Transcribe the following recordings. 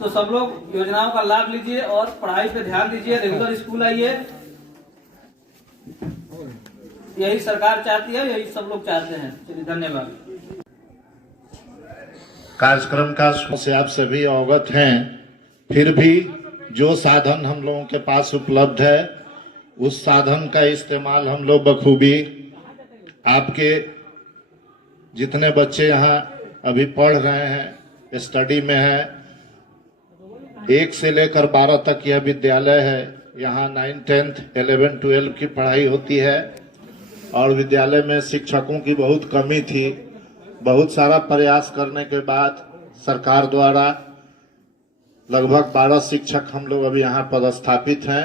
तो सब लोग योजनाओं का लाभ लीजिए और पढ़ाई पे ध्यान दीजिए, रेगुलर स्कूल आइए। यही सरकार चाहती है, यही सब लोग चाहते हैं। चलिए, धन्यवाद। कार्यक्रम का से आप सभी अवगत हैं, फिर भी जो साधन हम लोगों के पास उपलब्ध है उस साधन का इस्तेमाल हम लोग बखूबी, आपके जितने बच्चे यहाँ अभी पढ़ रहे हैं, स्टडी में है, 1 से लेकर 12 तक यह विद्यालय है। यहाँ 9, 10, 11, 12 की पढ़ाई होती है और विद्यालय में शिक्षकों की बहुत कमी थी। बहुत सारा प्रयास करने के बाद सरकार द्वारा लगभग 12 शिक्षक हम लोग अभी यहाँ पदस्थापित हैं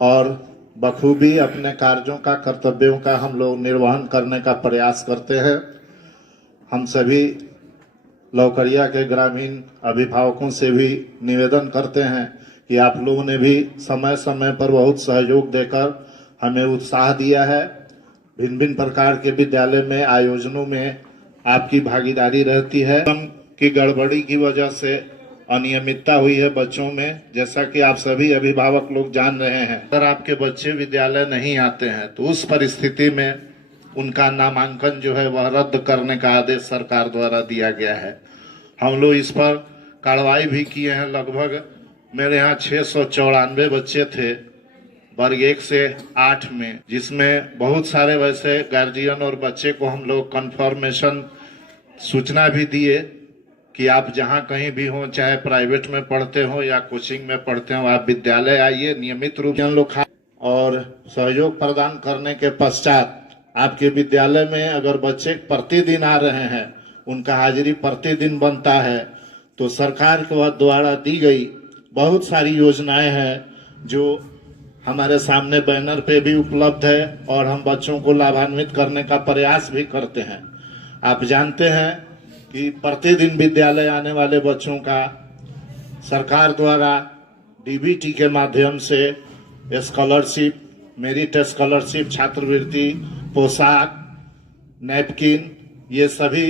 और बखूबी अपने कार्यों का, कर्तव्यों का हम लोग निर्वहन करने का प्रयास करते हैं। हम सभी लौकरिया के ग्रामीण अभिभावकों से भी निवेदन करते हैं कि आप लोगों ने भी समय समय पर बहुत सहयोग देकर हमें उत्साह दिया है। भिन्न भिन्न प्रकार के विद्यालय में आयोजनों में आपकी भागीदारी रहती है। की गड़बड़ी की वजह से अनियमितता हुई है बच्चों में, जैसा कि आप सभी अभिभावक लोग जान रहे हैं। अगर आपके बच्चे विद्यालय नहीं आते हैं तो उस परिस्थिति में उनका नामांकन जो है वह रद्द करने का आदेश सरकार द्वारा दिया गया है। हम लोग इस पर कार्रवाई भी किए हैं। लगभग मेरे यहाँ 694 बच्चे थे वर्ग 1 से 8 में, जिसमें बहुत सारे वैसे गार्जियन और बच्चे को हम लोग कन्फर्मेशन सूचना भी दिए कि आप जहां कहीं भी हो, चाहे प्राइवेट में पढ़ते हो या कोचिंग में पढ़ते हो, आप विद्यालय आइए नियमित रूप से। लोग और सहयोग प्रदान करने के पश्चात आपके विद्यालय में अगर बच्चे प्रतिदिन आ रहे हैं, उनका हाजिरी प्रतिदिन बनता है, तो सरकार के द्वारा दी गई बहुत सारी योजनाएं हैं जो हमारे सामने बैनर पे भी उपलब्ध है और हम बच्चों को लाभान्वित करने का प्रयास भी करते हैं। आप जानते हैं कि प्रतिदिन विद्यालय आने वाले बच्चों का सरकार द्वारा डीबीटी के माध्यम से स्कॉलरशिप, मेरिट स्कॉलरशिप, छात्रवृत्ति, पोशाक, नैपकिन, ये सभी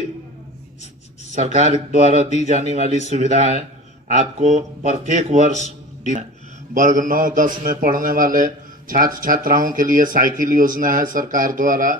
सरकार द्वारा दी जाने वाली सुविधाएं आपको प्रत्येक वर्ष वर्ग 9, 10 में पढ़ने वाले छात्र छात्राओं के लिए साइकिल योजना है सरकार द्वारा।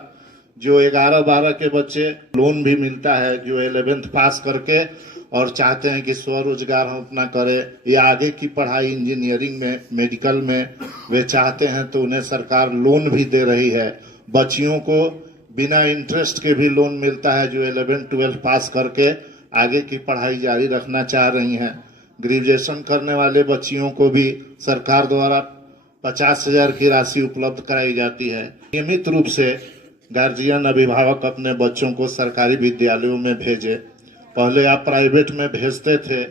जो 11, 12 के बच्चे लोन भी मिलता है, जो 11th पास करके और चाहते हैं कि स्वरोजगार हम अपना करें या आगे की पढ़ाई इंजीनियरिंग में, मेडिकल में वे चाहते हैं, तो उन्हें सरकार लोन भी दे रही है। बच्चियों को बिना इंटरेस्ट के भी लोन मिलता है जो 11, 12 पास करके आगे की पढ़ाई जारी रखना चाह रही हैं। ग्रेजुएशन करने वाले बच्चियों को भी सरकार द्वारा 50,000 की राशि उपलब्ध कराई जाती है। नियमित रूप से गार्जियन, अभिभावक अपने बच्चों को सरकारी विद्यालयों में भेजे। पहले आप प्राइवेट में भेजते थे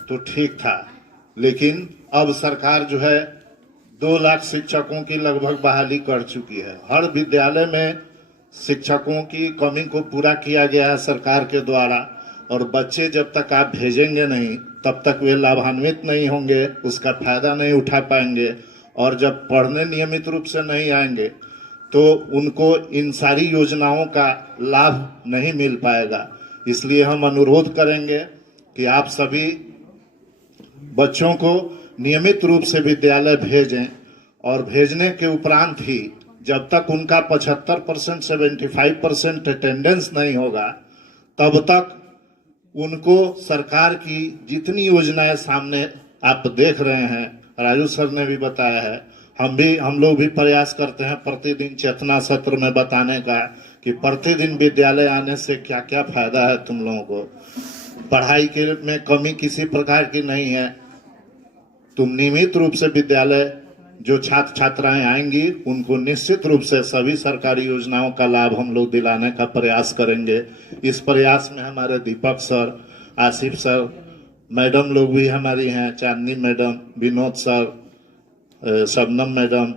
तो ठीक था, लेकिन अब सरकार जो है 2 लाख शिक्षकों की लगभग बहाली कर चुकी है। हर विद्यालय में शिक्षकों की कमी को पूरा किया गया है सरकार के द्वारा, और बच्चे जब तक आप भेजेंगे नहीं तब तक वे लाभान्वित नहीं होंगे, उसका फायदा नहीं उठा पाएंगे, और जब पढ़ने नियमित रूप से नहीं आएंगे तो उनको इन सारी योजनाओं का लाभ नहीं मिल पाएगा। इसलिए हम अनुरोध करेंगे कि आप सभी बच्चों को नियमित रूप से विद्यालय भेजें, और भेजने के उपरांत ही जब तक उनका 75%, 75% अटेंडेंस नहीं होगा तब तक उनको सरकार की जितनी योजनाएं सामने आप देख रहे हैं, राजू सर ने भी बताया है, हम लोग भी प्रयास करते हैं प्रतिदिन चेतना सत्र में बताने का कि प्रतिदिन विद्यालय आने से क्या क्या फायदा है तुम लोगों को। पढ़ाई के में कमी किसी प्रकार की नहीं है। तुम नियमित रूप से विद्यालय जो छात्र छात्राएं आएंगी उनको निश्चित रूप से सभी सरकारी योजनाओं का लाभ हम लोग दिलाने का प्रयास करेंगे। इस प्रयास में हमारे Deepak sir, Asif sir, madam लोग भी हमारी हैं, Chandni madam, Vinod sir, Shabnam madam,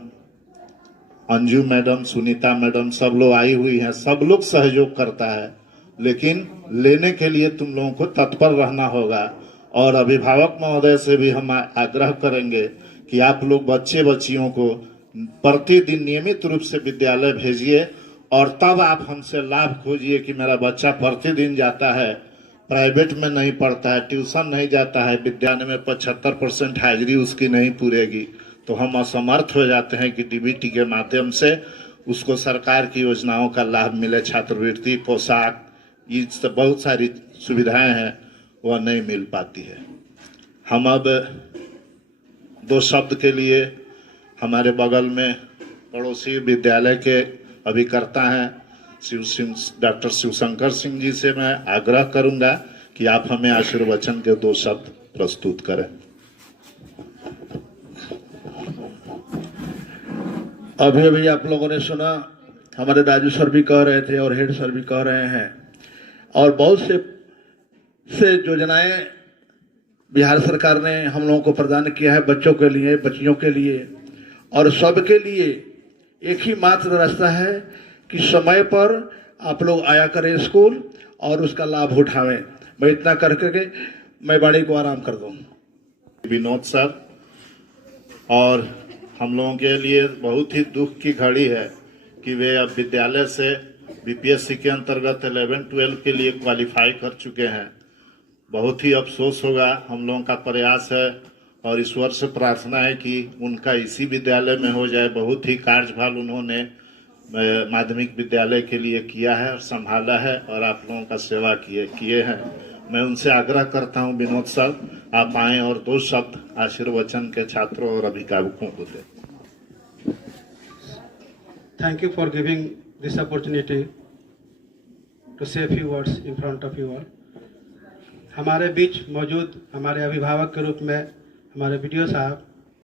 Anju madam, Sunita madam, सब लोग आई हुई हैं। सब लोग सहयोग करता है, लेकिन लेने के लिए तुम लोगों को तत्पर रहना होगा। और अभिभावक महोदय से भी हम आग्रह करेंगे कि आप लोग बच्चे बच्चियों को प्रतिदिन नियमित रूप से विद्यालय भेजिए, और तब आप हमसे लाभ खोजिए कि मेरा बच्चा प्रतिदिन जाता है, प्राइवेट में नहीं पढ़ता है, ट्यूशन नहीं जाता है, विद्यालय में 75% हाजिरी उसकी नहीं पूरेगी, तो हम असमर्थ हो जाते हैं कि डीबीटी के माध्यम से उसको सरकार की योजनाओं का लाभ मिले। छात्रवृत्ति, पोशाक, ये सब बहुत सारी सुविधाएं हैं, वह नहीं मिल पाती है। हम अब 2 शब्द के लिए हमारे बगल में पड़ोसी विद्यालय के अभिकर्ता हैं डॉक्टर शिवशंकर सिंह जी से मैं आग्रह करूंगा कि आप हमें आशीर्वचन के 2 शब्द प्रस्तुत करें। अभी अभी आप लोगों ने सुना, हमारे राजू सर भी कह रहे थे और हेड सर भी कह रहे हैं, और बहुत से योजनाएं बिहार सरकार ने हम लोगों को प्रदान किया है बच्चों के लिए, बच्चियों के लिए, और सबके लिए एक ही मात्र रास्ता है कि समय पर आप लोग आया करें स्कूल और उसका लाभ उठावें। मैं इतना करके मैं वाणी को आराम कर दूं। विनोद सर, और हम लोगों के लिए बहुत ही दुख की घड़ी है कि वे अब विद्यालय से बीपीएससी के अंतर्गत 11-12 के लिए क्वालिफाई कर चुके हैं। बहुत ही अफसोस होगा। हम लोगों का प्रयास है और ईश्वर से प्रार्थना है कि उनका इसी विद्यालय में हो जाए। बहुत ही कार्यभार उन्होंने माध्यमिक विद्यालय के लिए किया है और संभाला है, और आप लोगों का सेवा किए हैं। मैं उनसे आग्रह करता हूं, विनोद सर आप आए और 2 शब्द आशीर्वचन के छात्रों और अभिभावकों को दें। Thank you for giving this opportunity to say a few words in front of you all. हमारे बीच मौजूद हमारे अभिभावक के रूप में हमारे वीडियो साहब